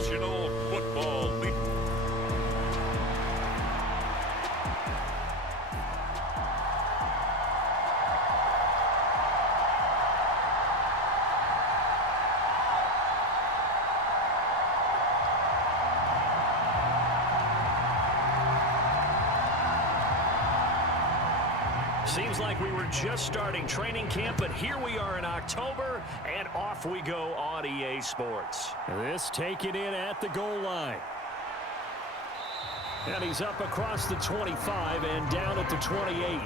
National Football League. Seems like we were just starting training camp, but here we are in October, and off we go on EA Sports. This taken in at the goal line. And he's up across the 25 and down at the 28.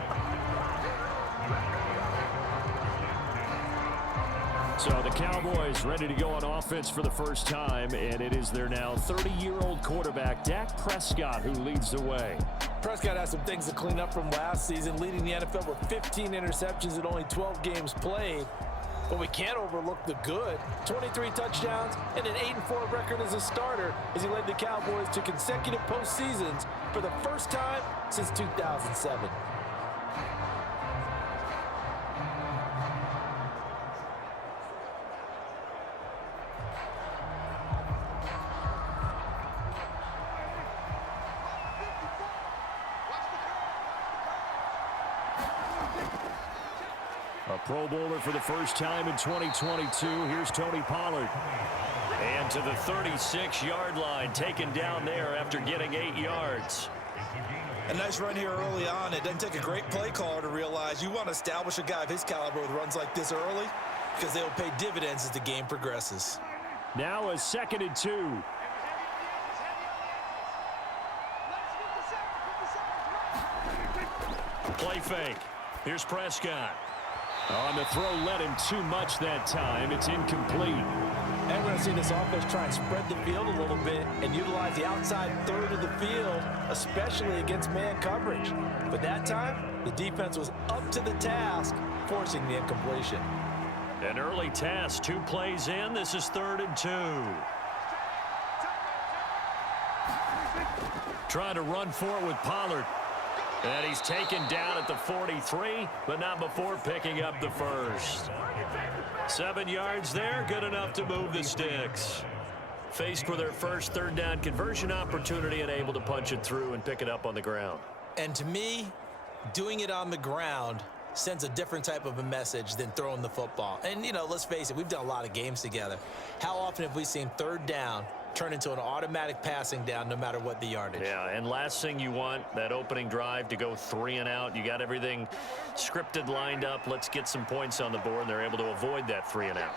So the Cowboys ready to go on offense for the first time, and it is their now 30-year-old quarterback, Dak Prescott, who leads the way. Prescott has some things to clean up from last season, leading the NFL with 15 interceptions in only 12 games played. But we can't overlook the good. 23 touchdowns and an 8-4 record as a starter as he led the Cowboys to consecutive postseasons for the first time since 2007. A Pro Bowler for the first time in 2022. Here's Tony Pollard. And to the 36-yard line, taken down there after getting 8 yards. A nice run here early on. It doesn't take a great play caller to realize you want to establish a guy of his caliber with runs like this early because they'll pay dividends as the game progresses. Now a 2nd and 2. Play fake. Here's Prescott. On the throw, led him too much that time. It's incomplete. And we're going to see this offense try and spread the field a little bit and utilize the outside third of the field, especially against man coverage. But that time, the defense was up to the task, forcing the incompletion. An early task, 2 plays in. This is 3rd and 2. Trying to run for it with Pollard. And he's taken down at the 43, but not before picking up the first. 7 yards there, good enough to move the sticks. Faced with their first 3rd down conversion opportunity and able to punch it through and pick it up on the ground. And to me, doing it on the ground sends a different type of a message than throwing the football. And, you know, let's face it, we've done a lot of games together. How often have we seen 3rd down turn into an automatic passing down no matter what the yardage? Yeah, and last thing you want, that opening drive to go 3 and out. You got everything scripted, lined up. Let's get some points on the board, and they're able to avoid that 3 and out.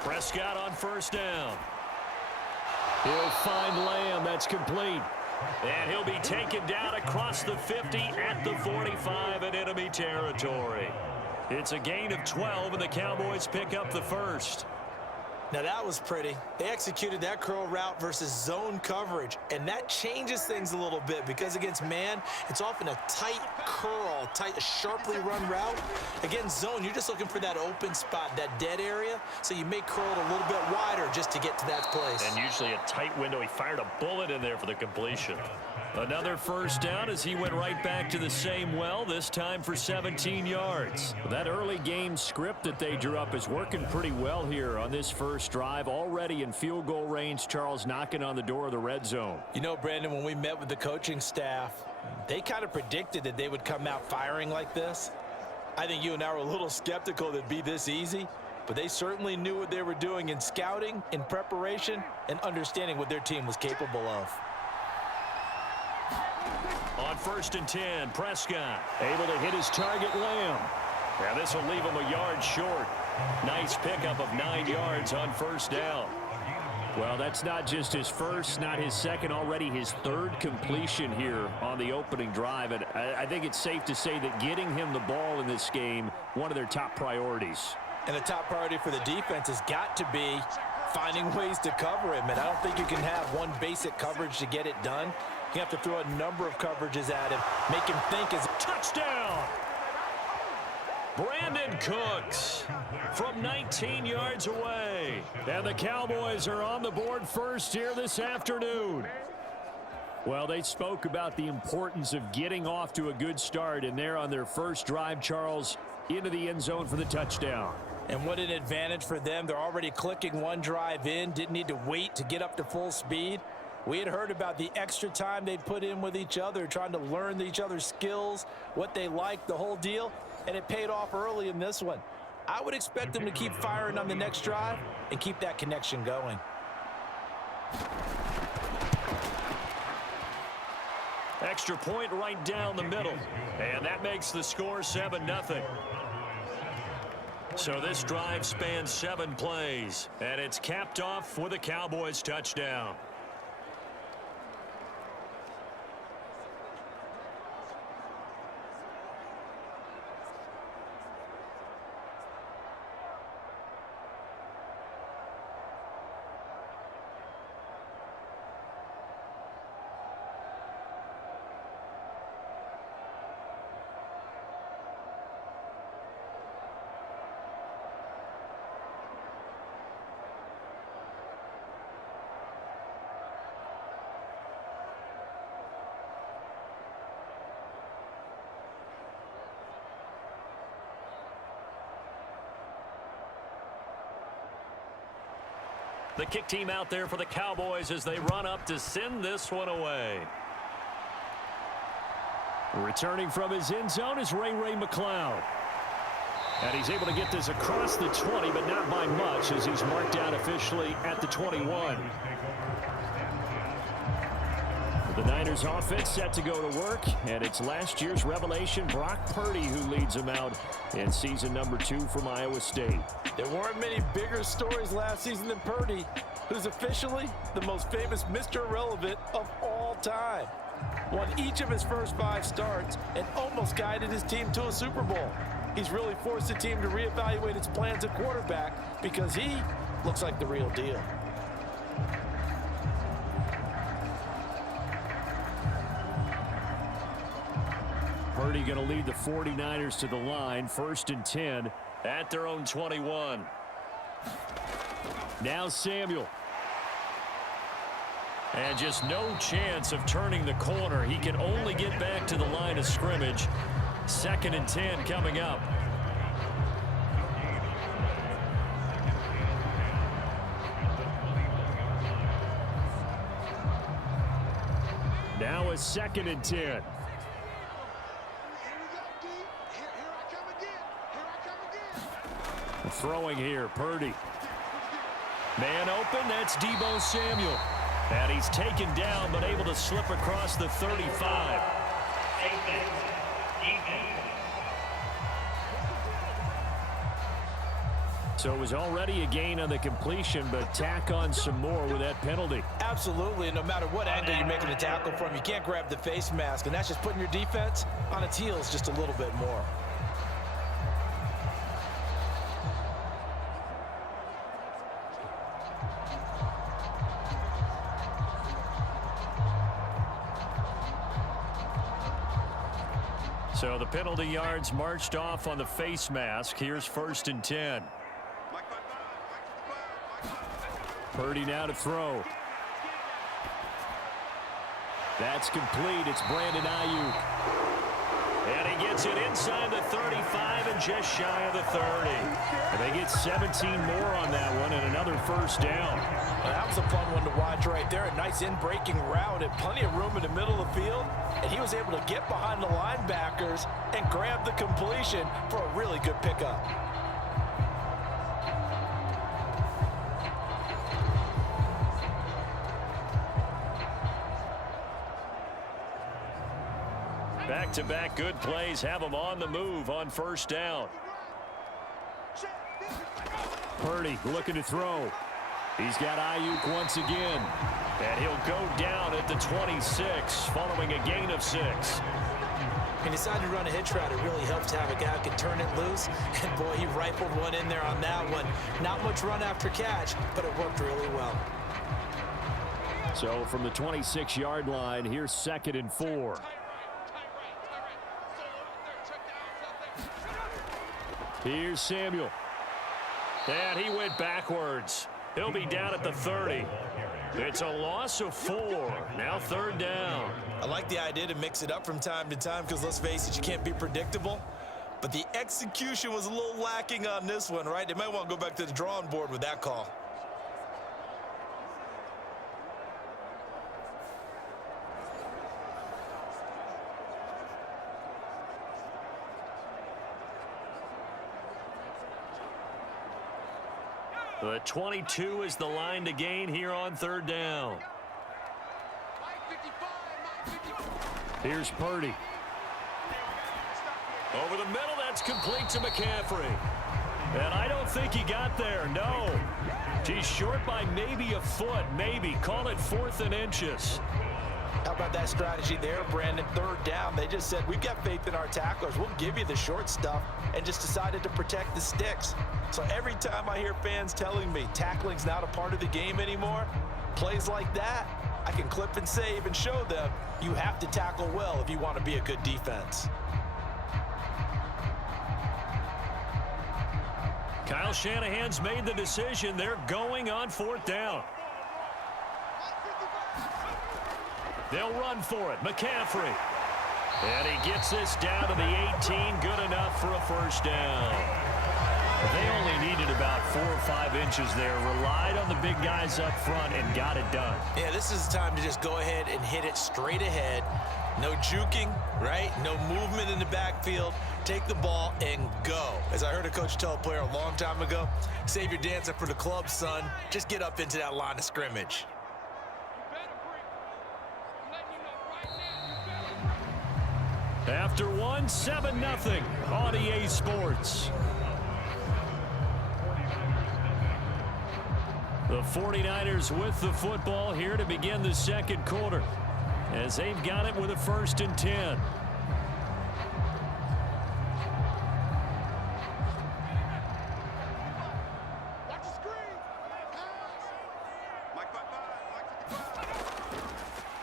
Prescott on 1st down. He'll find Lamb. That's complete. And he'll be taken down across the 50 at the 45 in enemy territory. It's a gain of 12, and the Cowboys pick up the first. Now that was pretty. They executed that curl route versus zone coverage, and that changes things a little bit because against man, it's often a tight curl, a sharply run route. Against zone, you're just looking for that open spot, that dead area, so you may curl it a little bit wider just to get to that place. And usually a tight window. He fired a bullet in there for the completion. Another first down as he went right back to the same well, this time for 17 yards. That early game script that they drew up is working pretty well here on this first drive. Already in field goal range, Charles knocking on the door of the red zone. You know, Brandon, when we met with the coaching staff, they kind of predicted that they would come out firing like this. I think you and I were a little skeptical that it'd be this easy, but they certainly knew what they were doing in scouting, in preparation, and understanding what their team was capable of. On 1st and 10, Prescott able to hit his target, Lamb. Now this will leave him a yard short. Nice pickup of 9 yards on 1st down. Well, that's not just his first, not his second, already his 3rd completion here on the opening drive. And I think it's safe to say that getting him the ball in this game, one of their top priorities. And the top priority for the defense has got to be finding ways to cover him. And I don't think you can have one basic coverage to get it done. You have to throw a number of coverages at him, make him think as a touchdown. Brandon Cooks from 19 yards away. And the Cowboys are on the board first here this afternoon. Well, they spoke about the importance of getting off to a good start, and they're on their first drive, Charles, into the end zone for the touchdown. And what an advantage for them. They're already clicking one drive in, didn't need to wait to get up to full speed. We had heard about the extra time they put in with each other, trying to learn each other's skills, what they like, the whole deal, and it paid off early in this one. I would expect them to keep firing on the next drive and keep that connection going. Extra point right down the middle, and that makes the score 7-0. So this drive spans 7 plays, and it's capped off with a Cowboys touchdown. The kick team out there for the Cowboys as they run up to send this one away. Returning from his end zone is Ray McCloud. And he's able to get this across the 20, but not by much, as he's marked out officially at the 21. The Niners offense set to go to work, and it's last year's revelation, Brock Purdy, who leads them out in season number 2 from Iowa State. There weren't many bigger stories last season than Purdy, who's officially the most famous Mr. Irrelevant of all time. Won each of his first 5 starts and almost guided his team to a Super Bowl. He's really forced the team to reevaluate its plans at quarterback because he looks like the real deal. Purdy going to lead the 49ers to the line, 1st and 10 at their own 21. Now Samuel. And just no chance of turning the corner. He can only get back to the line of scrimmage. 2nd and 10 coming up. Now a 2nd and 10. Throwing here, Purdy. Man open, that's Deebo Samuel. And he's taken down, but able to slip across the 35. So it was already a gain on the completion, but tack on some more with that penalty. Absolutely. No matter what angle you're making a tackle from, you can't grab the face mask, and that's just putting your defense on its heels just a little bit more. So the penalty yards marched off on the face mask. Here's 1st and 10. Purdy now to throw. That's complete. It's Brandon Ayuk. And he gets it inside the 35 and just shy of the 30. And they get 17 more on that one and another 1st down. Well, that was a fun one to watch right there. A nice in-breaking route and plenty of room in the middle of the field. And he was able to get behind the linebackers and grab the completion for a really good pickup. Back-to-back good plays have him on the move on 1st down. Purdy looking to throw. He's got Ayuk once again. And he'll go down at the 26 following a gain of 6. He decided to run a hitch route. It really helps to have a guy who can turn it loose. And, boy, he rifled one in there on that one. Not much run after catch, but it worked really well. So from the 26-yard line, here's 2nd and 4. Here's Samuel. And he went backwards. He'll be down at the 30. It's a loss of 4. Now 3rd down. I like the idea to mix it up from time to time because, let's face it, you can't be predictable. but the execution was a little lacking on this one, right? They might want to go back to the drawing board with that call. The 22 is the line to gain here on third down. Here's Purdy. Over the middle, that's complete to McCaffrey. And I don't think he got there, no. He's short by maybe a foot, maybe. Call it 4th and inches. How about that strategy there, Brandon? Third down, they just said, we've got faith in our tacklers. We'll give you the short stuff, and just decided to protect the sticks. So every time I hear fans telling me tackling's not a part of the game anymore, plays like that, I can clip and save and show them you have to tackle well if you want to be a good defense. Kyle Shanahan's made the decision. They're going on 4th down. They'll run for it. McCaffrey. And he gets this down to the 18. Good enough for a first down. They only needed about 4 or 5 inches there. Relied on the big guys up front and got it done. Yeah, this is the time to just go ahead and hit it straight ahead. No juking, right? No movement in the backfield. Take the ball and go. As I heard a coach tell a player a long time ago, save your dancing for the club, son. Just get up into that line of scrimmage. After one, 7-0 on EA Sports. The 49ers with the football here to begin the second quarter, as they've got it with a 1st and 10.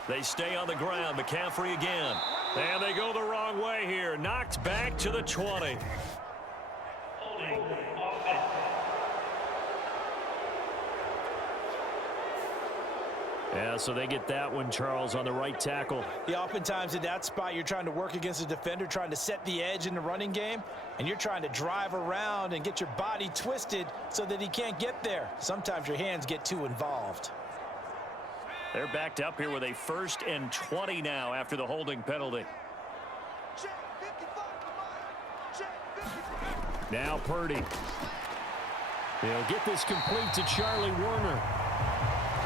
They stay on the ground. McCaffrey again. And they go the wrong way here. Knocked back to the 20. Yeah, so they get that one, Charles, on the right tackle. Yeah, oftentimes in that spot, you're trying to work against a defender, trying to set the edge in the running game, and you're trying to drive around and get your body twisted so that he can't get there. Sometimes your hands get too involved. They're backed up here with a 1st and 20 now after the holding penalty. Now Purdy. They'll get this complete to Charlie Warner.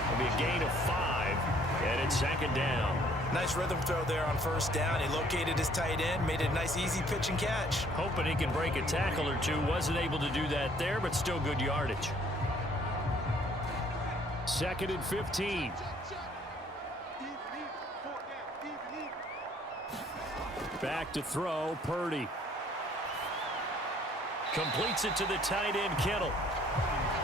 It'll be a gain of 5, and it's 2nd down. Nice rhythm throw there on 1st down. He located his tight end, made it a nice, easy pitch and catch. Hoping he can break a tackle or two. Wasn't able to do that there, but still good yardage. 2nd and 15. Back to throw, Purdy. Completes it to the tight end, Kittle.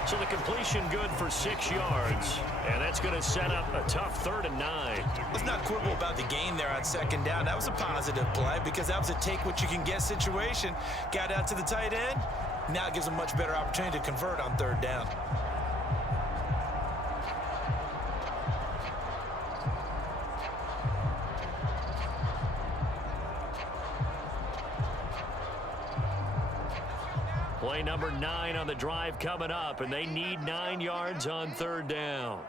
So the completion good for 6 yards. And that's going to set up a tough 3rd and 9. Let's not quibble about the gain there on 2nd down. That was a positive play because that was a take-what-you-can-get situation. Got out to the tight end. Now it gives them much better opportunity to convert on 3rd down. Play number 9 on the drive coming up, and they need 9 yards on 3rd down.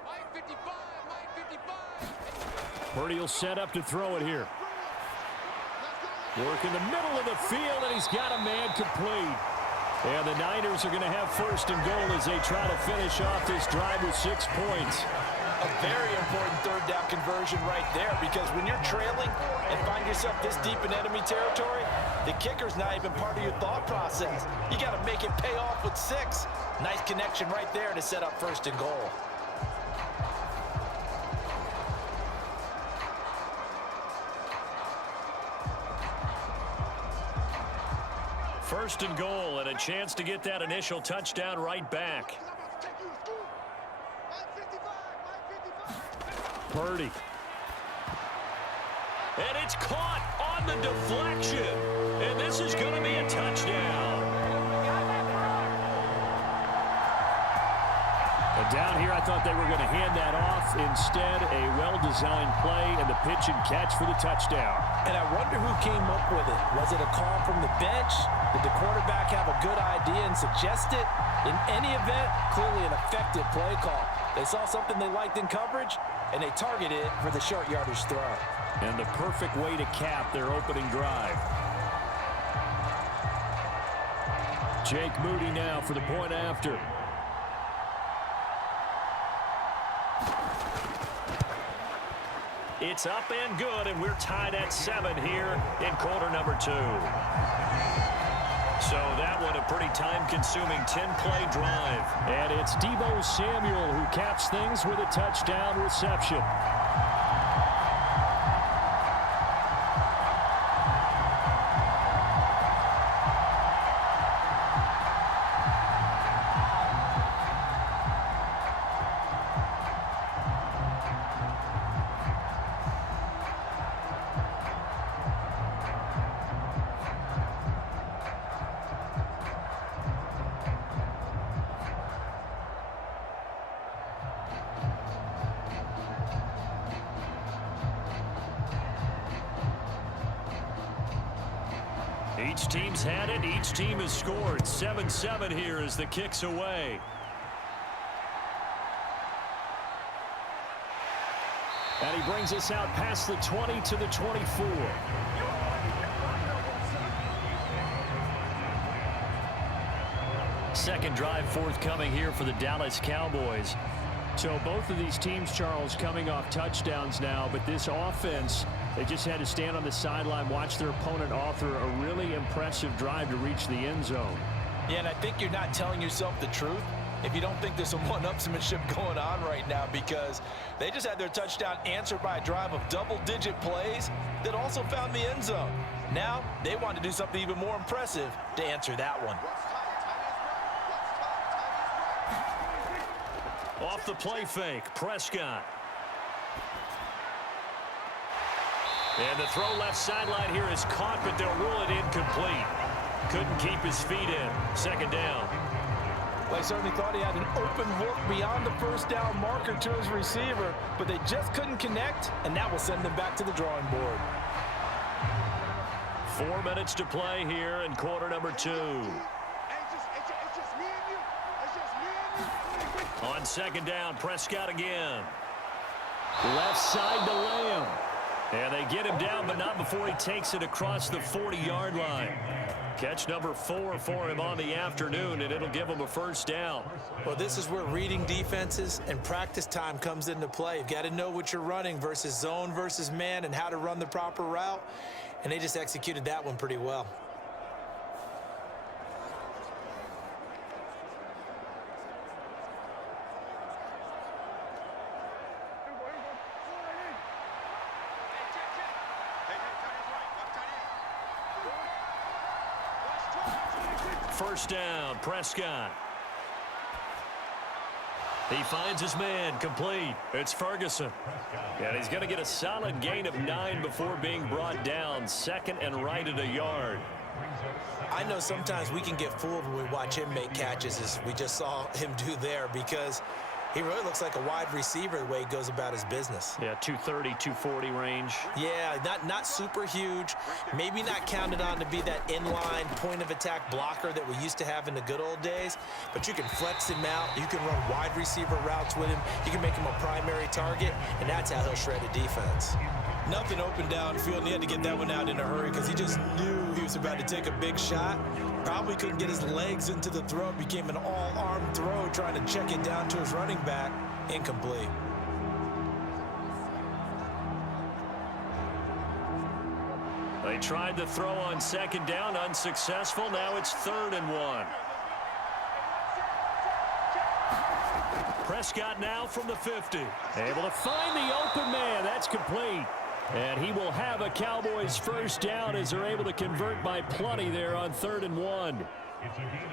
Purdy will set up to throw it here. Work in the middle of the field, and he's got a man complete. And the Niners are going to have 1st and goal as they try to finish off this drive with 6 points. A very important 3rd down conversion right there, because when you're trailing and find yourself this deep in enemy territory, the kicker's not even part of your thought process. You got to make it pay off with 6. Nice connection right there to set up 1st and goal. First and goal, and a chance to get that initial touchdown right back. Purdy. And it's caught on the deflection. And this is going to be a touchdown. And down here, I thought they were going to hand that off. Instead, a well-designed play and the pitch and catch for the touchdown. And I wonder who came up with it. Was it a call from the bench? Did the quarterback have a good idea and suggest it? In any event, clearly an effective play call. They saw something they liked in coverage, and they targeted it for the short yardage throw. And the perfect way to cap their opening drive. Jake Moody now for the point after. It's up and good, and we're tied at 7 here in quarter number 2. So that one a pretty time-consuming 10-play drive. And it's Deebo Samuel who caps things with a touchdown reception. Each team's had it. Each team has scored. 7-7 here as the kick's away. And he brings us out past the 20 to the 24. Second drive forthcoming here for the Dallas Cowboys. So both of these teams, Charles, coming off touchdowns now, but this offense, they just had to stand on the sideline, watch their opponent author a really impressive drive to reach the end zone. Yeah, and I think you're not telling yourself the truth if you don't think there's some one-upsmanship going on right now, because they just had their touchdown answered by a drive of double-digit plays that also found the end zone. Now they want to do something even more impressive to answer that one. Off the play fake, Prescott. And the throw left sideline here is caught, but they'll rule it incomplete. Couldn't keep his feet in. Second down. Well, I certainly thought he had an open look beyond the first down marker to his receiver, but they just couldn't connect, and that will send them back to the drawing board. 4 minutes to play here in quarter number 2. On second down, Prescott again. Left side to Lamb. And they get him down, but not before he takes it across the 40-yard line. Catch number 4 for him on the afternoon, and it'll give him a first down. Well, this is where reading defenses and practice time comes into play. You've got to know what you're running versus zone versus man and how to run the proper route, and they just executed that one pretty well. First down, Prescott. He finds his man, complete. It's Ferguson. And he's going to get a solid gain of 9 before being brought down. Second and right at a yard. I know sometimes we can get fooled when we watch him make catches, as we just saw him do there, because he really looks like a wide receiver the way he goes about his business. Yeah, 230, 240 range. Yeah, not super huge. Maybe not counted on to be that inline point-of-attack blocker that we used to have in the good old days. But you can flex him out. You can run wide receiver routes with him. You can make him a primary target, and that's how he'll shred a defense. Nothing open downfield, and he had to get that one out in a hurry because he just knew he was about to take a big shot. Probably couldn't get his legs into the throw. Became an all-arm throw, trying to check it down to his running back. Incomplete. They tried the throw on second down, unsuccessful. Now it's 3rd and 1. Prescott now from the 50. Able to find the open man. That's complete. And he will have a Cowboys first down as they're able to convert by plenty there on 3rd and 1.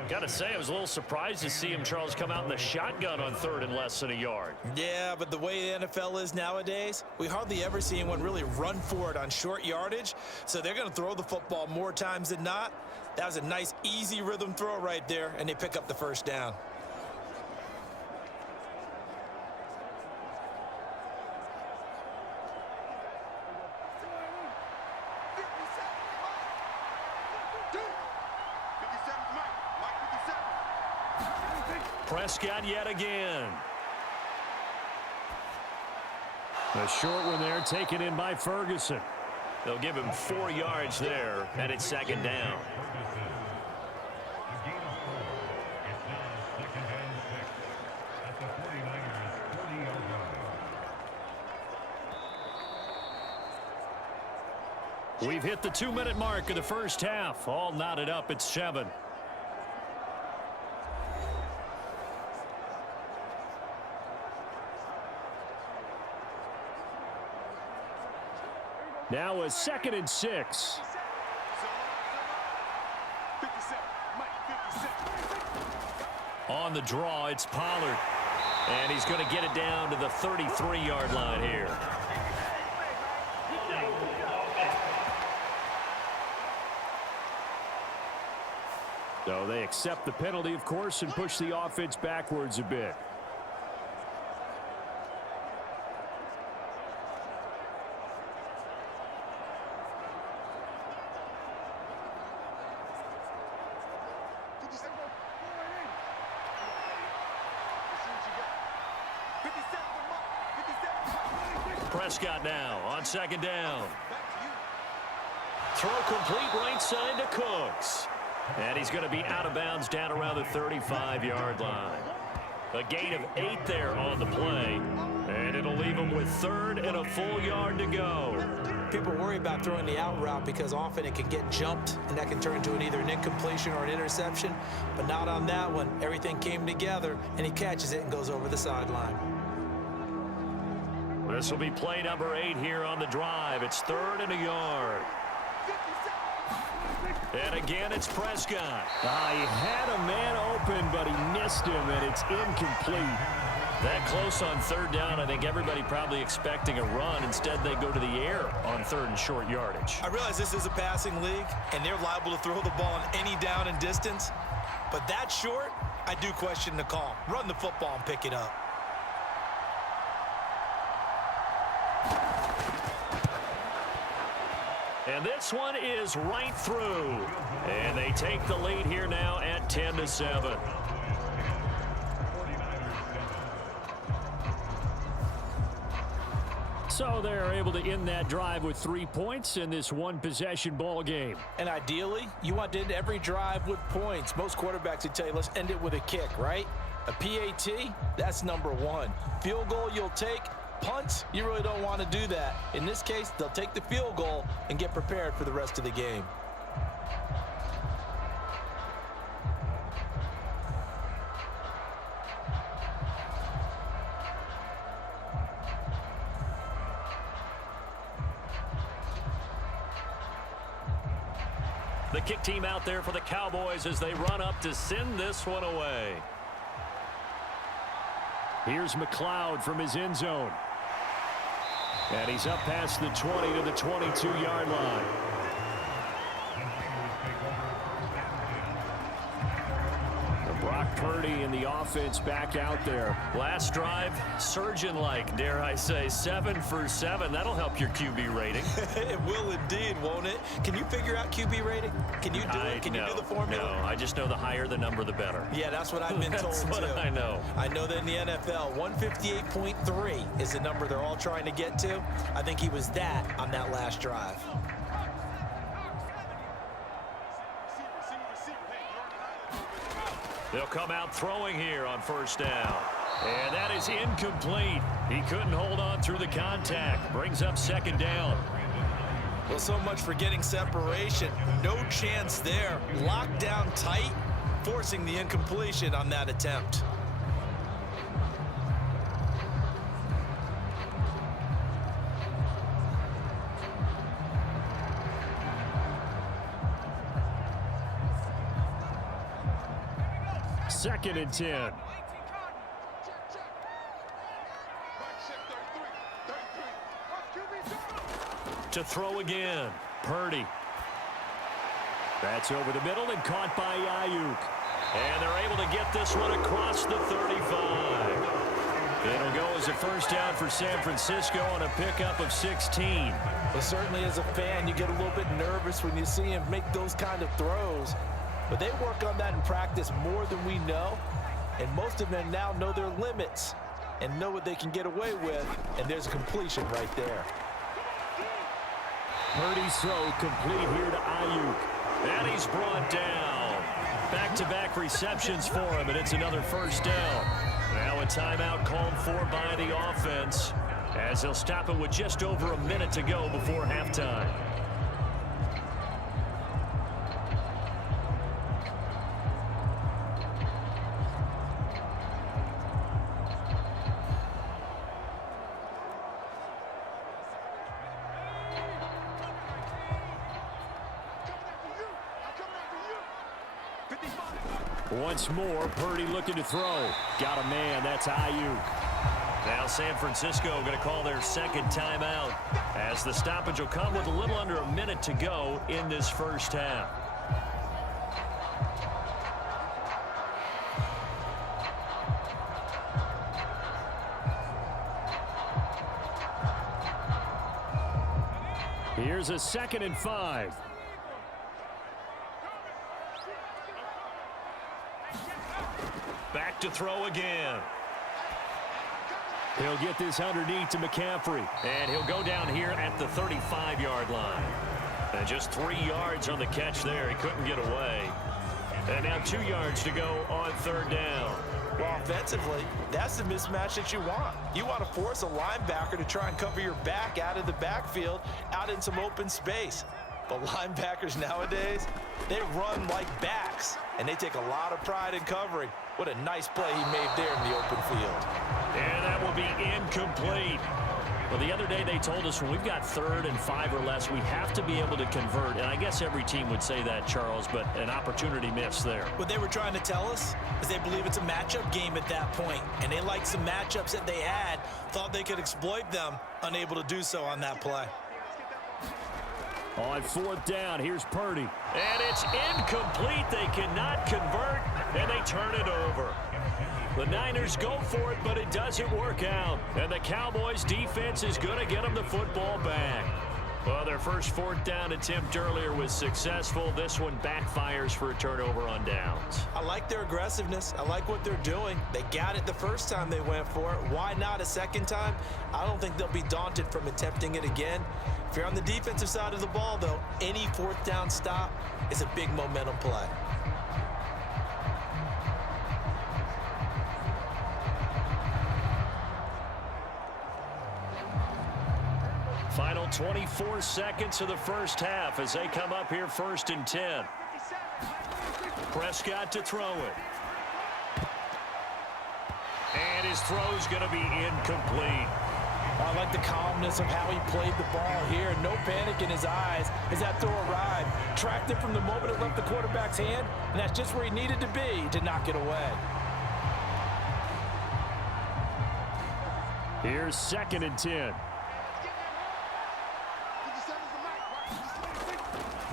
Got to say, I was a little surprised to see him, Charles, come out in the shotgun on 3rd and less than a yard. Yeah, but the way the NFL is nowadays, we hardly ever see anyone really run for it on short yardage. So they're going to throw the football more times than not. That was a nice, easy rhythm throw right there, and they pick up the first down. Prescott yet again. A short one there taken in by Ferguson. They'll give him 4 yards there, and it's second down. We've hit the 2-minute mark of the first half. All knotted up at 7. Now a 2nd and 6. On the draw, it's Pollard. And he's going to get it down to the 33-yard line here. So they accept the penalty, of course, and push the offense backwards a bit. Prescott now on 2nd down. Throw complete right side to Cooks. And he's going to be out of bounds down around the 35-yard line. A gain of 8 there on the play. And it'll leave him with 3rd and a full yard to go. People worry about throwing the out route because often it can get jumped, and that can turn into either an incompletion or an interception. But not on that one. Everything came together, and he catches it and goes over the sideline. This will be play number 8 here on the drive. It's 3rd and a yard. And again, it's Prescott. He had a man open, but he missed him, and it's incomplete. That close on 3rd down, I think everybody probably expecting a run. Instead, they go to the air on 3rd and short yardage. I realize this is a passing league, and they're liable to throw the ball on any down and distance. But that short, I do question the call. Run the football and pick it up. And this one is right through. And they take the lead here now at 10-7. So they're able to end that drive with 3 points in this one-possession ball game. And ideally, you want to end every drive with points. Most quarterbacks would tell you, let's end it with a kick, right? A PAT, that's number 1. Field goal you'll take. Punts, you really don't want to do that. In this case, they'll take the field goal and get prepared for the rest of the game. The kick team out there for the Cowboys as they run up to send this one away. Here's McLeod from his end zone. And he's up past the 20 to the 22-yard line. Brock Purdy and the offense back out there. Last drive, surgeon-like, dare I say, 7 for 7. That'll help your QB rating. It will indeed, won't it? Can you figure out QB rating? Can you do it? Can you do the formula? No, I just know the higher the number, the better. Yeah, that's what I've been told, That's what too. I know. I know that in the NFL, 158.3 is the number they're all trying to get to. I think he was that on that last drive. They'll come out throwing here on 1st down. And that is incomplete. He couldn't hold on through the contact. Brings up 2nd down. Well, so much for getting separation. No chance there. Locked down tight, forcing the incompletion on that attempt. Second and 10. To throw again, Purdy. That's over the middle and caught by Ayuk. And they're able to get this one across the 35. It'll go as a 1st down for San Francisco on a pickup of 16. Well, certainly as a fan, you get a little bit nervous when you see him make those kind of throws. But they work on that in practice more than we know. and most of them now know their limits and know what they can get away with, and there's a completion right there. Purdy's throw complete here to Ayuk. And he's brought down. Back-to-back receptions for him, and it's another first down. Now a timeout called for by the offense, as he'll stop it with just over a minute to go before halftime. Once more, Purdy looking to throw. Got a man. That's Ayuk. Now San Francisco going to call their second timeout, as the stoppage will come with a little under a minute to go in this first half. Here's a 2nd and 5. Back to throw again. He'll get this underneath to McCaffrey. And he'll go down here at the 35-yard line. And just 3 yards on the catch there. He couldn't get away. And now 2 yards to go on 3rd down. Well, offensively, that's the mismatch that you want. You want to force a linebacker to try and cover your back out of the backfield, out in some open space. But linebackers nowadays, they run like backs, and they take a lot of pride in covering. What a nice play he made there in the open field. And that will be incomplete. Well, the other day they told us when we've got 3rd and 5 or less, we have to be able to convert. And I guess every team would say that, Charles, but an opportunity missed there. What they were trying to tell us is they believe it's a matchup game at that point, and they liked some matchups that they had, thought they could exploit them, unable to do so on that play. On 4th down, here's Purdy. And it's incomplete. They cannot convert, and they turn it over. The Niners go for it, but it doesn't work out. And the Cowboys defense is going to get them the football back. Well, their first 4th down attempt earlier was successful. This one backfires for a turnover on downs. I like their aggressiveness. I like what they're doing. They got it the first time they went for it. Why not a second time? I don't think they'll be daunted from attempting it again. If you're on the defensive side of the ball, though, any 4th down stop is a big momentum play. Final 24 seconds of the first half as they come up here 1st and 10. Prescott to throw it. And his throw's going to be incomplete. I like the calmness of how he played the ball here. No panic in his eyes as that throw arrived. Tracked it from the moment it left the quarterback's hand, and that's just where he needed to be to knock it away. Here's 2nd and 10.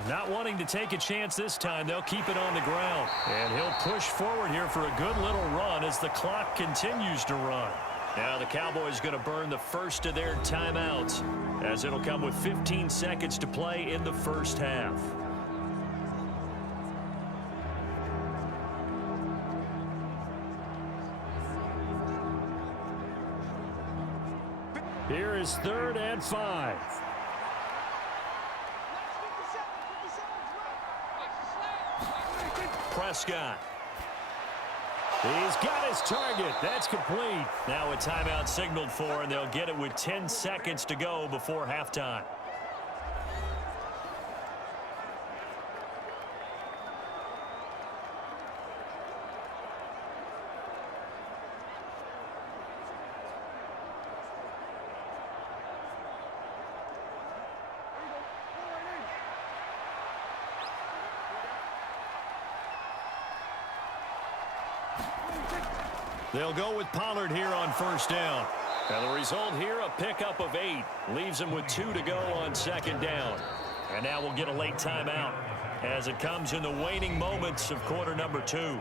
Not wanting to take a chance this time, they'll keep it on the ground. And he'll push forward here for a good little run as the clock continues to run. Now the Cowboys going to burn the first of their timeouts, as it'll come with 15 seconds to play in the first half. Here is 3rd and 5. Prescott. He's got his target. That's complete. Now a timeout signaled for, and they'll get it with 10 seconds to go before halftime. They'll go with Pollard here on 1st down. And the result here, a pickup of 8. Leaves them with 2 to go on 2nd down. And now we'll get a late timeout as it comes in the waning moments of quarter number 2.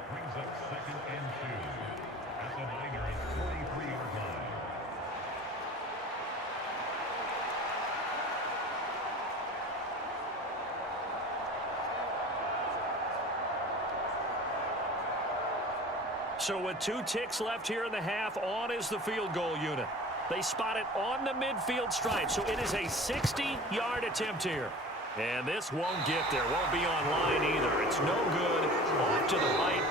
So with 2 ticks left here in the half, on is the field goal unit. They spot it on the midfield stripe, so it is a 60-yard attempt here. And this won't get there, won't be on line either. It's no good, off to the right.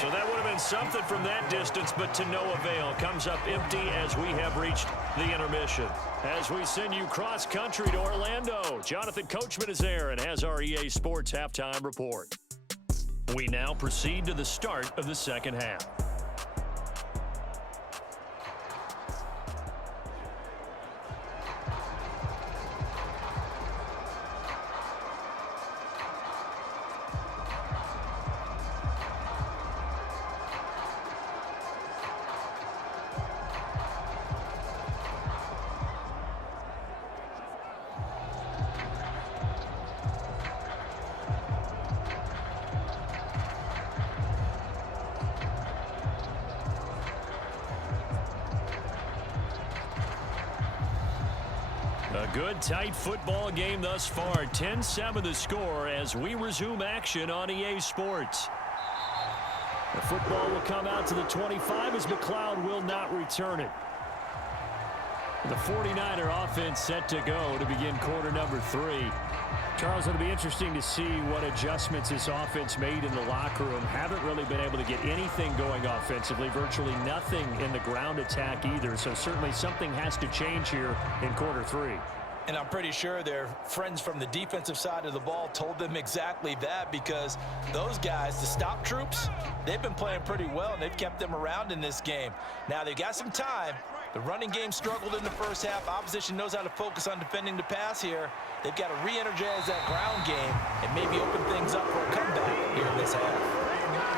So that would have been something from that distance, but to no avail. Comes up empty as we have reached the intermission. As we send you cross-country to Orlando, Jonathan Coachman is there and has our EA Sports halftime report. We now proceed to the start of the second half. A good, tight football game thus far. 10-7 the score as we resume action on EA Sports. The football will come out to the 25 as McLeod will not return it. The 49er offense set to go to begin quarter number 3. Charles, it'll be interesting to see what adjustments this offense made in the locker room. Haven't really been able to get anything going offensively, virtually nothing in the ground attack either. So certainly something has to change here in quarter 3. And I'm pretty sure their friends from the defensive side of the ball told them exactly that, because those guys, the stop troops, they've been playing pretty well, and they've kept them around in this game. Now they've got some time. The running game struggled in the first half. Opposition knows how to focus on defending the pass here. They've got to re-energize that ground game and maybe open things up for a comeback here in this half.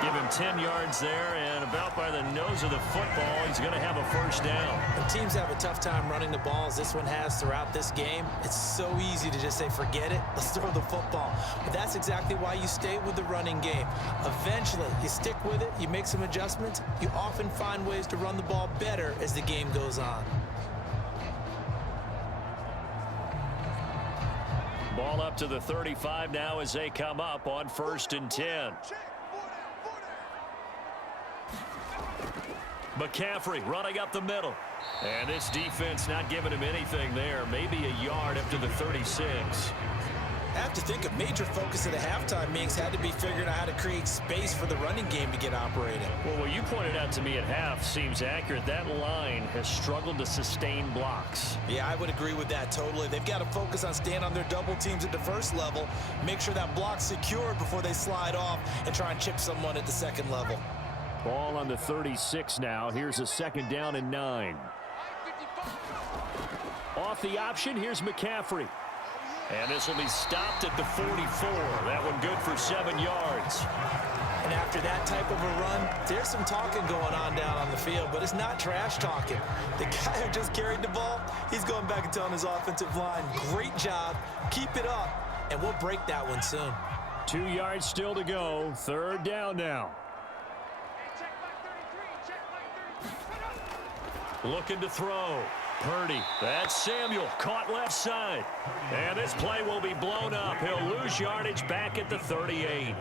Give him 10 yards there, and about by the nose of the football, he's going to have a first down. When teams have a tough time running the ball, as this one has throughout this game, it's so easy to just say, forget it, let's throw the football. But that's exactly why you stay with the running game. Eventually, you stick with it, you make some adjustments, you often find ways to run the ball better as the game goes on. Ball up to the 35 now as they come up on 1st and 10. McCaffrey running up the middle. And this defense not giving him anything there. Maybe a yard up to the 36. I have to think a major focus of the halftime mix had to be figuring out how to create space for the running game to get operating. Well, what you pointed out to me at half seems accurate. That line has struggled to sustain blocks. Yeah, I would agree with that totally. They've got to focus on staying on their double teams at the first level, make sure that block's secured before they slide off and try and chip someone at the second level. Ball on the 36 now. Here's a 2nd down and 9. Off the option, here's McCaffrey. And this will be stopped at the 44. That one good for 7 yards. And after that type of a run, there's some talking going on down on the field, but it's not trash talking. The guy who just carried the ball, he's going back and telling his offensive line, great job, keep it up, and we'll break that one soon. 2 yards still to go. 3rd down now. Looking to throw. Purdy. That's Samuel. Caught left side. And this play will be blown up. He'll lose yardage back at the 38.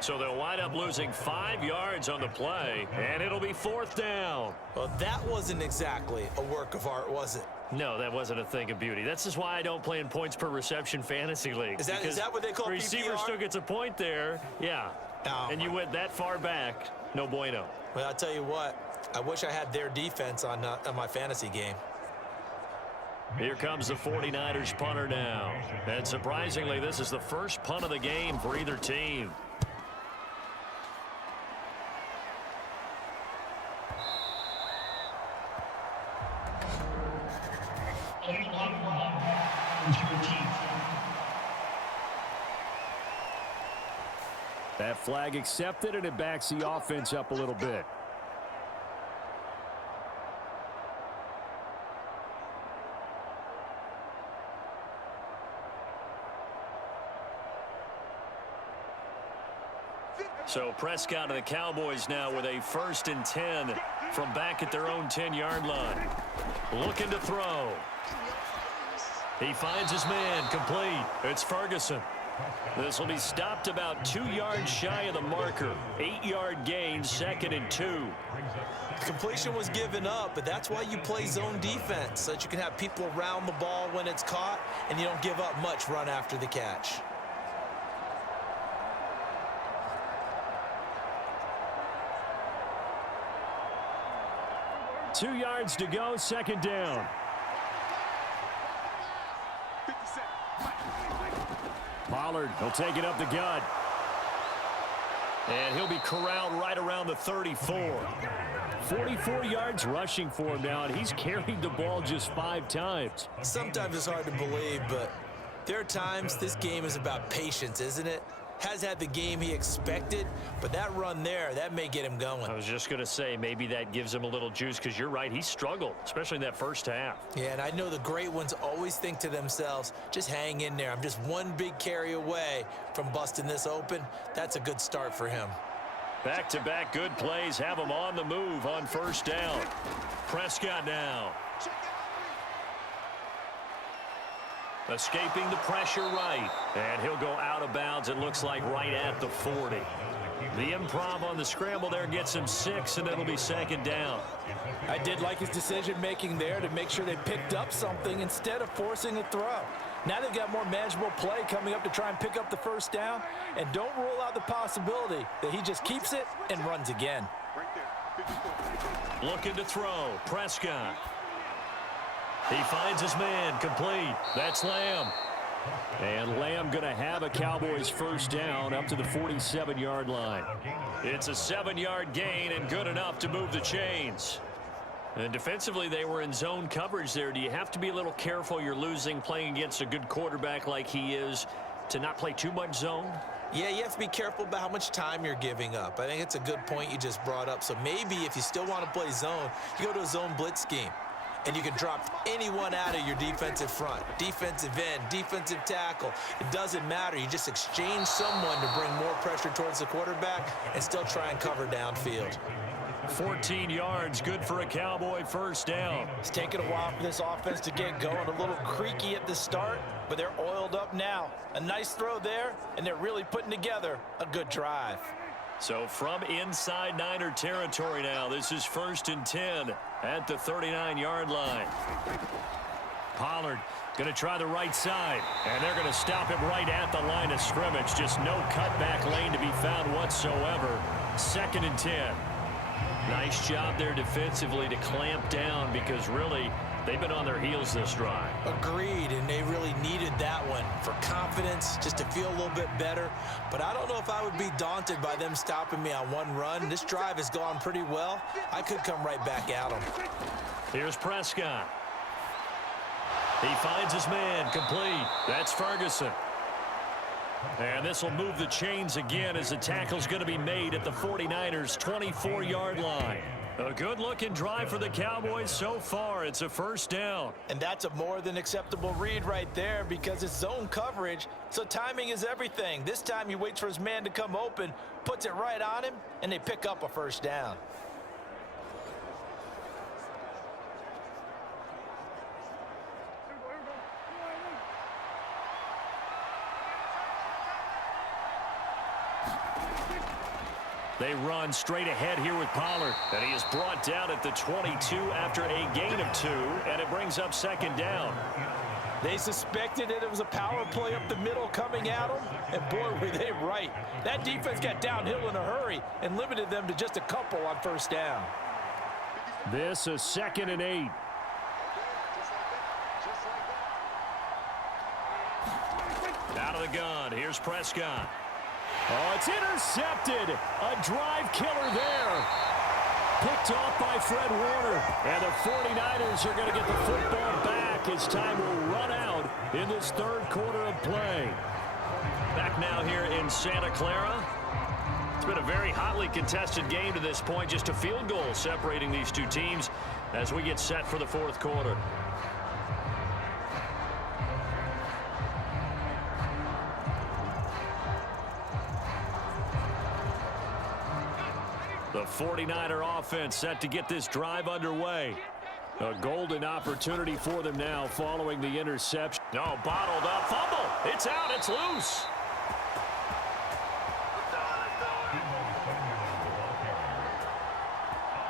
So they'll wind up losing 5 yards on the play, and it'll be 4th down. Well, that wasn't exactly a work of art, was it? No, that wasn't a thing of beauty. That's just why I don't play in points per reception fantasy leagues. Is that what they call PPR? Receiver still gets a point there. Yeah. Oh, and you went that far back. No bueno. Well, I'll tell you what. I wish I had their defense on my fantasy game. Here comes the 49ers punter now. And surprisingly, this is the first punt of the game for either team. That flag accepted, and it backs the offense up a little bit. So Prescott and the Cowboys now with a 1st and 10 from back at their own 10-yard line. Looking to throw. He finds his man complete. It's Ferguson. This will be stopped about 2 yards shy of the marker. 8-yard gain, 2nd and 2. Completion was given up, but that's why you play zone defense, so that you can have people around the ball when it's caught, and you don't give up much run after the catch. Two yards to go, 2nd down. Pollard, he'll take it up the gut. And he'll be corralled right around the 34. 44 yards rushing for him now, and he's carried the ball just 5 times. Sometimes it's hard to believe, but there are times this game is about patience, isn't it? Has had the game he expected, but that run there, that may get him going. I was just going to say, maybe that gives him a little juice, because you're right, he struggled, especially in that first half. Yeah, and I know the great ones always think to themselves, just hang in there. I'm just one big carry away from busting this open. That's a good start for him. Back-to-back good plays have him on the move on 1st down. Prescott now. Escaping the pressure right. And he'll go out of bounds, it looks like, right at the 40. The improv on the scramble there gets him 6, and it'll be 2nd down. I did like his decision-making there to make sure they picked up something instead of forcing a throw. Now they've got more manageable play coming up to try and pick up the 1st down, and don't rule out the possibility that he just keeps it and runs again. Looking to throw. Prescott. He finds his man, complete. That's Lamb. And Lamb going to have a Cowboys 1st down up to the 47-yard line. It's a 7-yard gain and good enough to move the chains. And defensively, they were in zone coverage there. Do you have to be a little careful? You're losing playing against a good quarterback like he is to not play too much zone? Yeah, you have to be careful about how much time you're giving up. I think it's a good point you just brought up. So maybe if you still want to play zone, you go to a zone blitz scheme. And you can drop anyone out of your defensive front, defensive end, defensive tackle. It doesn't matter. You just exchange someone to bring more pressure towards the quarterback and still try and cover downfield. 14 yards, good for a Cowboy 1st down. It's taken a while for this offense to get going. A little creaky at the start, but they're oiled up now. A nice throw there, and they're really putting together a good drive. So from inside Niner territory now, this is 1st and 10 at the 39-yard line. Pollard going to try the right side, and they're going to stop him right at the line of scrimmage. Just no cutback lane to be found whatsoever. 2nd and 10. Nice job there defensively to clamp down, because really they've been on their heels this drive. Agreed, and they really needed that one for confidence, just to feel a little bit better. But I don't know if I would be daunted by them stopping me on one run. This drive has gone pretty well. I could come right back at them. Here's Prescott. He finds his man, complete. That's Ferguson. And this will move the chains again as the tackle's going to be made at the 49ers' 24-yard line. A good-looking drive for the Cowboys so far. It's a 1st down. And that's a more than acceptable read right there, because it's zone coverage, so timing is everything. This time he waits for his man to come open, puts it right on him, and they pick up a 1st down. They run straight ahead here with Pollard. And he is brought down at the 22 after a gain of 2, and it brings up 2nd down. They suspected that it was a power play up the middle coming at them, and boy, were they right. That defense got downhill in a hurry and limited them to just a couple on 1st down. This is 2nd and 8. Out of the gun, here's Prescott. Oh, it's intercepted. A drive killer there. Picked off by Fred Warner. And the 49ers are going to get the football back as time will run out in this 3rd quarter of play. Back now here in Santa Clara. It's been a very hotly contested game to this point. Just a field goal separating these two teams as we get set for the 4th quarter. The 49er offense set to get this drive underway. A golden opportunity for them now following the interception. No, bottled up. Fumble. It's out. It's loose.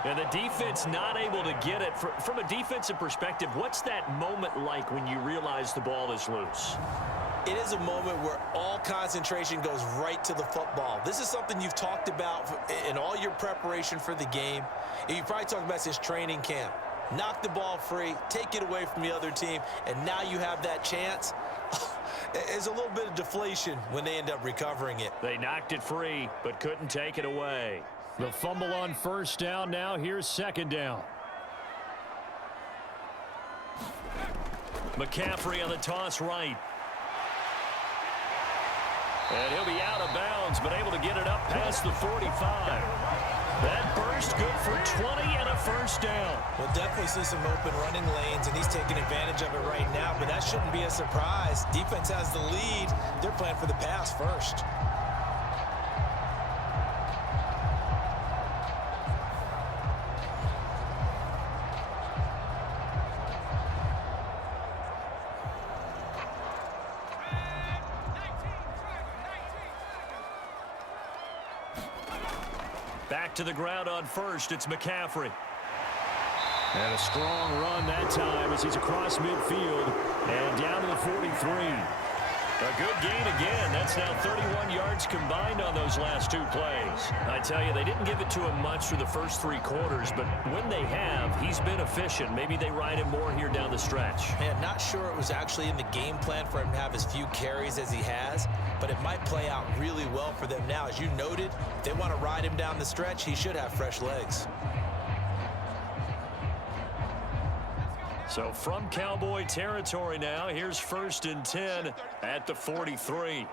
And the defense not able to get it. From a defensive perspective, what's that moment like when you realize the ball is loose? It is a moment where all concentration goes right to the football. This is something you've talked about in all your preparation for the game. You probably talked about since training camp. Knock the ball free, take it away from the other team, and now you have that chance. There's a little bit of deflation when they end up recovering it. They knocked it free, but couldn't take it away. The fumble on first down. Now here's second down. McCaffrey on the toss right. And he'll be out of bounds, but able to get it up past the 45. That burst good for 20 and a first down. We'll definitely see some open running lanes, and he's taking advantage of it right now, but that shouldn't be a surprise. Defense has the lead. They're playing for the pass first. Back to the ground on first. It's McCaffrey. And a strong run that time as he's across midfield and down to the 43. A good gain again. That's now 31 yards combined on those last two plays. I tell you, they didn't give it to him much through the first three quarters, but when they have, he's been efficient. Maybe they ride him more here down the stretch. Man, not sure it was actually in the game plan for him to have as few carries as he has, but it might play out really well for them now. As you noted, if they want to ride him down the stretch, he should have fresh legs. So from Cowboy territory now, here's 1st and 10 at the 43.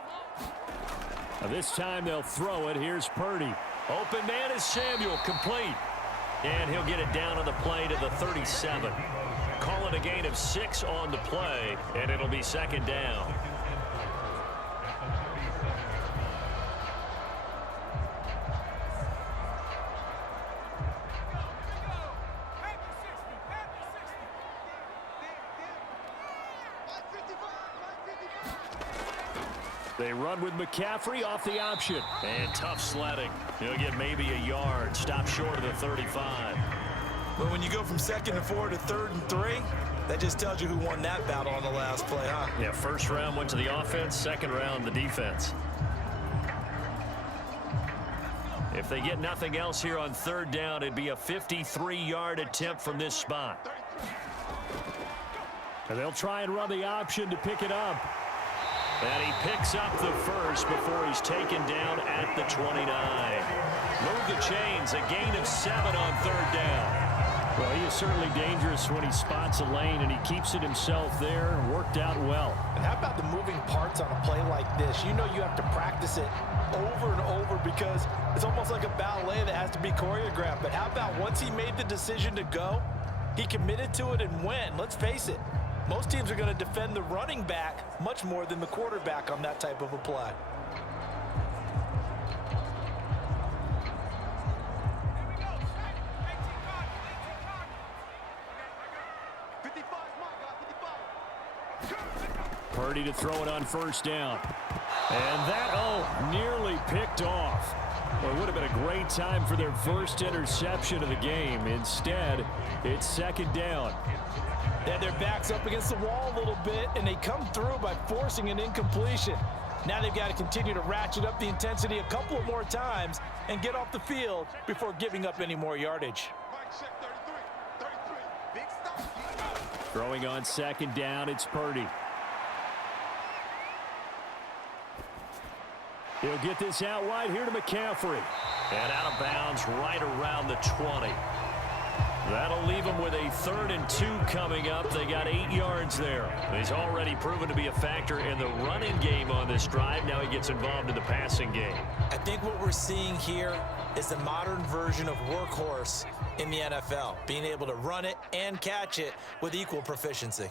Now this time they'll throw it. Here's Purdy. Open man is Samuel, complete. And he'll get it down on the play to the 37. Call it a gain of 6 on the play, and it'll be second down. They run with McCaffrey off the option. And tough sledding. He'll get maybe a yard. Stop short of the 35. But when you go from 2nd and 4 to 3rd and 3, that just tells you who won that battle on the last play, huh? Yeah, first round went to the offense, second round the defense. If they get nothing else here on 3rd down, it'd be a 53-yard attempt from this spot. And they'll try and run the option to pick it up. And he picks up the first before he's taken down at the 29. Move the chains, a gain of 7 on 3rd down. Well, he is certainly dangerous when he spots a lane, and he keeps it himself there and worked out well. And how about the moving parts on a play like this? You know you have to practice it over and over because it's almost like a ballet that has to be choreographed. But how about once he made the decision to go, he committed to it and went. Let's face it. Most teams are going to defend the running back much more than the quarterback on that type of a play. Purdy to throw it on 1st down. And that, nearly picked off. Well, it would have been a great time for their first interception of the game. Instead, it's 2nd down. They had their backs up against the wall a little bit, and they come through by forcing an incompletion. Now they've got to continue to ratchet up the intensity a couple of more times and get off the field before giving up any more yardage. Throwing on 2nd down, it's Purdy. He'll get this out wide here to McCaffrey. And out of bounds right around the 20. That'll leave him with a 3rd and 2 coming up. They got 8 yards there. He's already proven to be a factor in the running game on this drive. Now he gets involved in the passing game. I think what we're seeing here is the modern version of workhorse in the NFL, being able to run it and catch it with equal proficiency.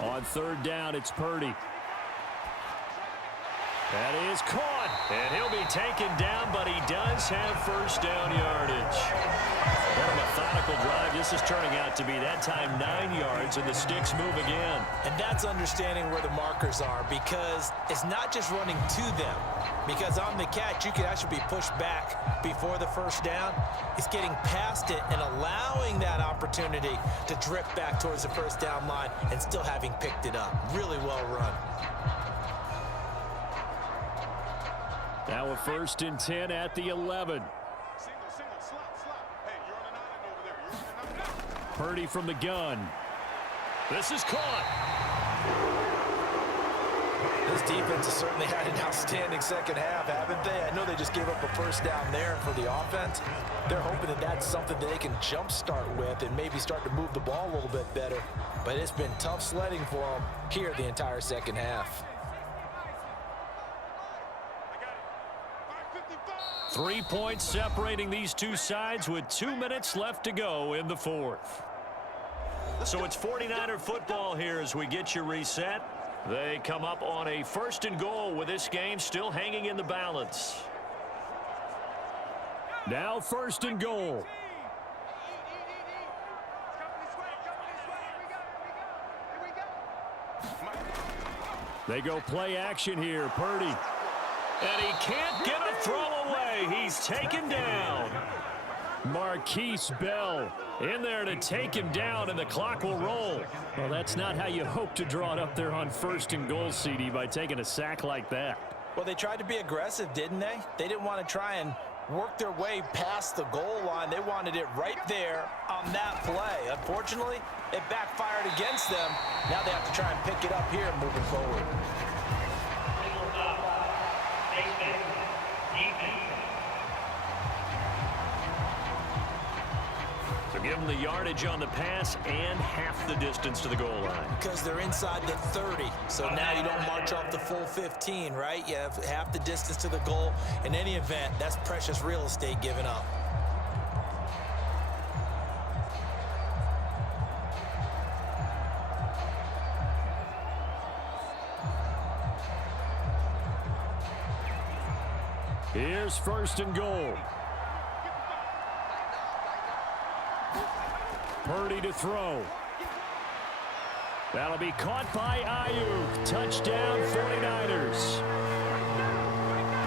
On 3rd down, it's Purdy. That is caught, and he'll be taken down, but he does have first down yardage. What a methodical drive. This is turning out to be, that time, 9 yards, and the sticks move again. And that's understanding where the markers are, because it's not just running to them. Because on the catch, you can actually be pushed back before the first down. It's getting past it and allowing that opportunity to drip back towards the first down line and still having picked it up. Really well run. Now a 1st and 10 at the 11. Purdy from the gun. This is caught. This defense has certainly had an outstanding second half, haven't they? I know they just gave up a first down there, and for the offense, they're hoping that that's something that they can jumpstart with and maybe start to move the ball a little bit better. But it's been tough sledding for them here the entire second half. 3 points separating these two sides with 2 minutes left to go in the fourth. So it's 49er football here as we get you reset. They come up on a 1st and goal with this game still hanging in the balance. Now 1st and goal. They go play action here. Purdy. And he can't get a throw away. He's taken down. Marquise Bell in there to take him down, and the clock will roll. Well, that's not how you hope to draw it up there on 1st and goal, CD, by taking a sack like that. Well, they tried to be aggressive, didn't they? They didn't want to try and work their way past the goal line. They wanted it right there on that play. Unfortunately, it backfired against them. Now they have to try and pick it up here moving forward. So give them the yardage on the pass and half the distance to the goal line. Because they're inside the 30, so now you don't march off the full 15, right? You have half the distance to the goal. In any event, that's precious real estate given up. Here's 1st and goal. Purdy to throw. That'll be caught by Ayuk. Touchdown 49ers.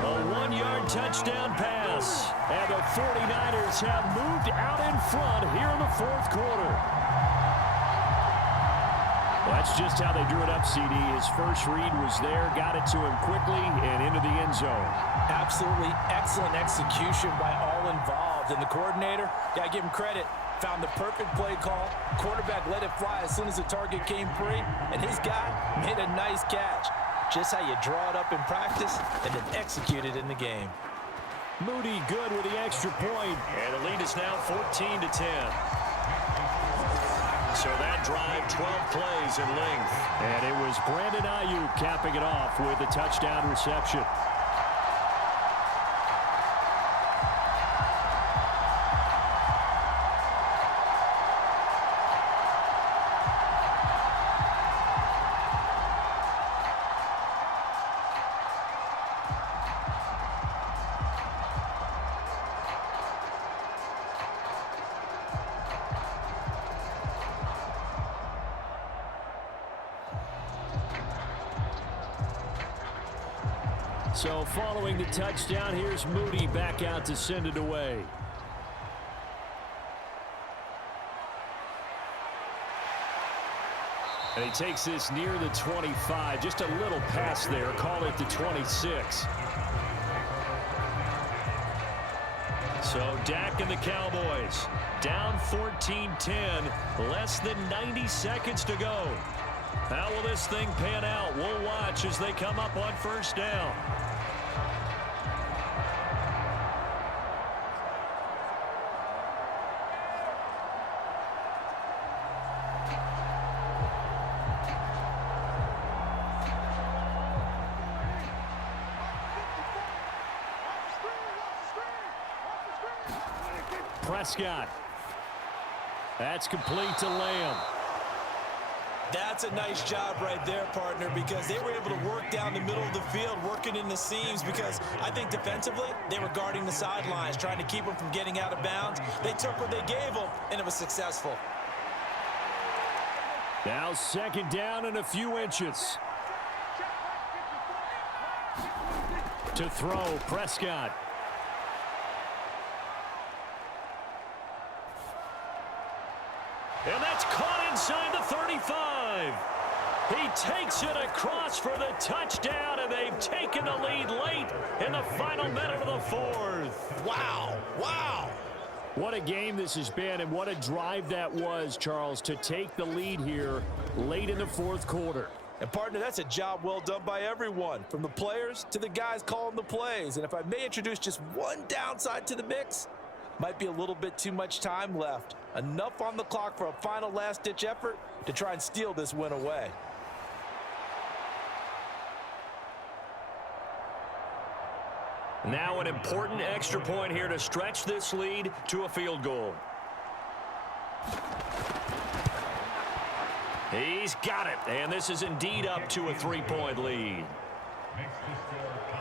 A 1-yard touchdown pass. And the 49ers have moved out in front here in the 4th quarter. That's just how they drew it up, CD. His first read was there, got it to him quickly, and into the end zone. Absolutely excellent execution by all involved. And the coordinator, gotta give him credit, found the perfect play call. Quarterback let it fly as soon as the target came free, and his guy made a nice catch. Just how you draw it up in practice and then execute it in the game. Moody good with the extra point. And the lead is now 14-10. So that drive, 12 plays in length. And it was Brandon Ayuk capping it off with a touchdown reception. So following the touchdown, here's Moody back out to send it away. And he takes this near the 25, just a little past there, call it the 26. So Dak and the Cowboys down 14-10, less than 90 seconds to go. How will this thing pan out? We'll watch as they come up on 1st down. Prescott. That's complete to Lamb. That's a nice job right there, partner, because they were able to work down the middle of the field, working in the seams, because I think defensively they were guarding the sidelines, trying to keep them from getting out of bounds. They took what they gave them, and it was successful. Now second down and a few inches. To throw, Prescott. And that's caught inside the 35. He takes it across for the touchdown, and they've taken the lead late in the final minute of the fourth. Wow, wow. What a game this has been, and what a drive that was, Charles, to take the lead here late in the fourth quarter. And, partner, that's a job well done by everyone, from the players to the guys calling the plays. And if I may introduce just one downside to the mix, might be a little bit too much time left. Enough on the clock for a final last-ditch effort to try and steal this win away. Now an important extra point here to stretch this lead to a field goal. He's got it, and this is indeed up to a 3-point lead.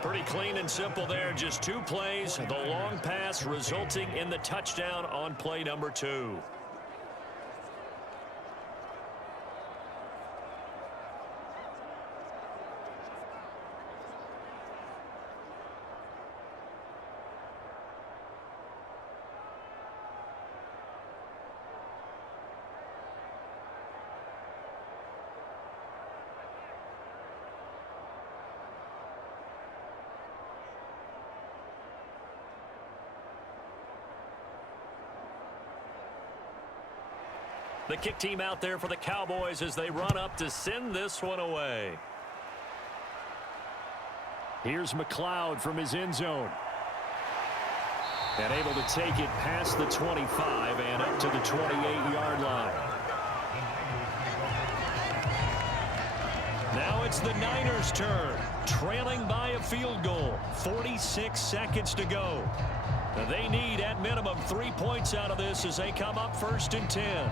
Pretty clean and simple there, just 2 plays, the long pass resulting in the touchdown on play number 2. The kick team out there for the Cowboys as they run up to send this one away. Here's McLeod from his end zone. And able to take it past the 25 and up to the 28-yard line. Now it's the Niners' turn, trailing by a field goal. 46 seconds to go. They need at minimum 3 points out of this as they come up 1st and 10.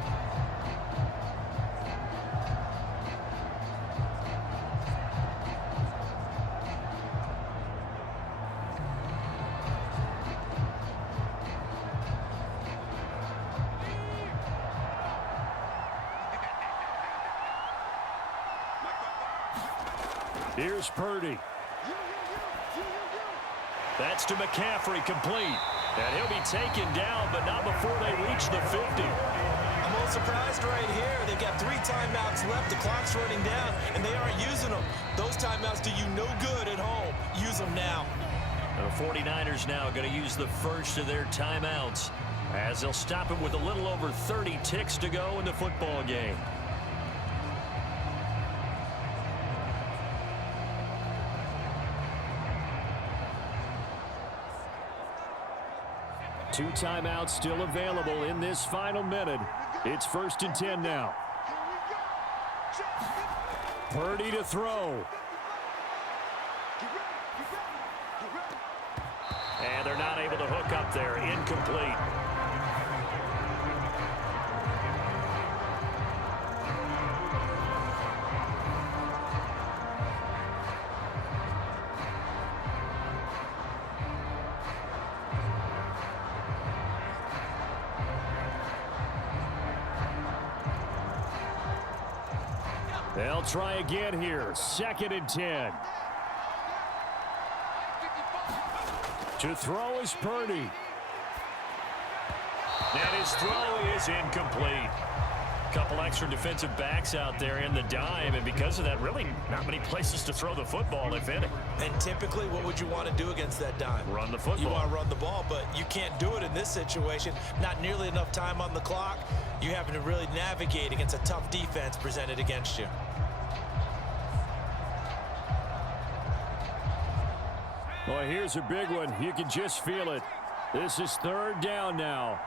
Here's Purdy. That's to McCaffrey, complete. And he'll be taken down, but not before they reach the 50. I'm a little surprised right here. They've got 3 timeouts left. The clock's running down, and they aren't using them. Those timeouts do you no good at home. Use them now. The 49ers now going to use the first of their timeouts as they'll stop it with a little over 30 ticks to go in the football game. Two timeouts still available in this final minute. It's 1st and 10 now. Purdy to throw. And they're not able to hook up there. Incomplete. They'll try again here. 2nd and 10. To throw is Purdy. And his throw is incomplete. Couple extra defensive backs out there in the dime, and because of that, really not many places to throw the football, if any. And typically, what would you want to do against that dime? Run the football. You want to run the ball, but you can't do it in this situation. Not nearly enough time on the clock. You're having to really navigate against a tough defense presented against you. Well, here's a big one. You can just feel it. This is 3rd down now.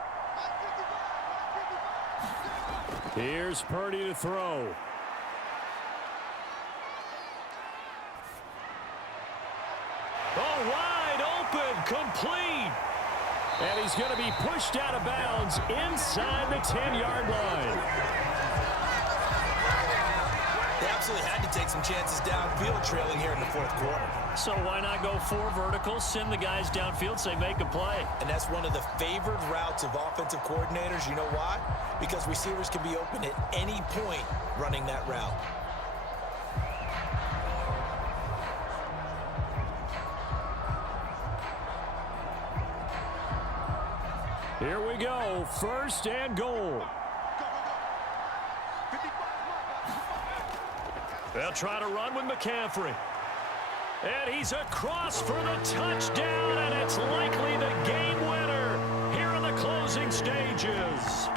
Here's Purdy to throw. Oh, wide open, complete. And he's going to be pushed out of bounds inside the 10-yard line. They absolutely had to take some chances downfield trailing here in the fourth quarter. So why not go 4 verticals, send the guys downfield, say make a play? And that's one of the favored routes of offensive coordinators. You know why? Because receivers can be open at any point running that route. Here we go, 1st and goal. They'll try to run with McCaffrey. And he's across for the touchdown, and it's likely the game winner here in the closing stages.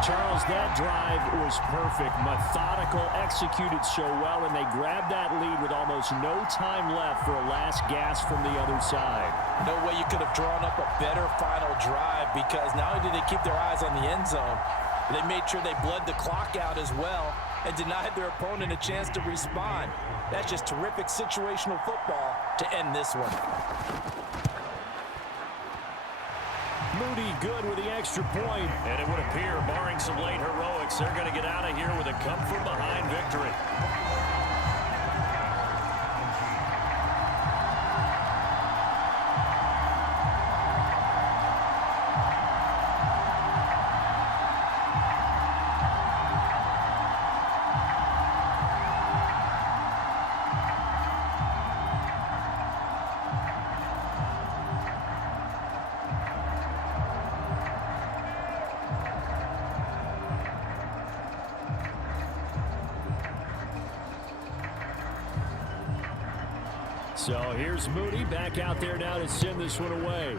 Charles, that drive was perfect. Methodical, executed so well, and they grabbed that lead with almost no time left for a last gasp from the other side. No way you could have drawn up a better final drive, because not only did they keep their eyes on the end zone, they made sure they bled the clock out as well and denied their opponent a chance to respond. That's just terrific situational football to end this one. Moody good with the extra point. And it would appear, barring some late heroics, they're going to get out of here with a come-from-behind victory. So here's Moody back out there now to send this one away.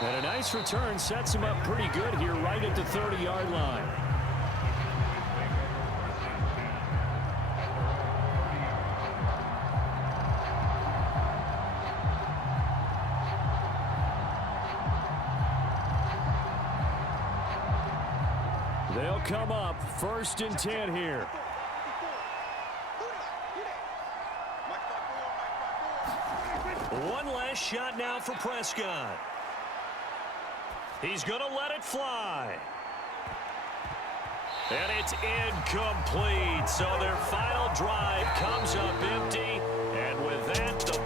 And a nice return sets him up pretty good here right at the 30-yard line. They'll come up 1st and 10 here. One last shot now for Prescott. He's going to let it fly. And it's incomplete. So their final drive comes up empty. And with that, the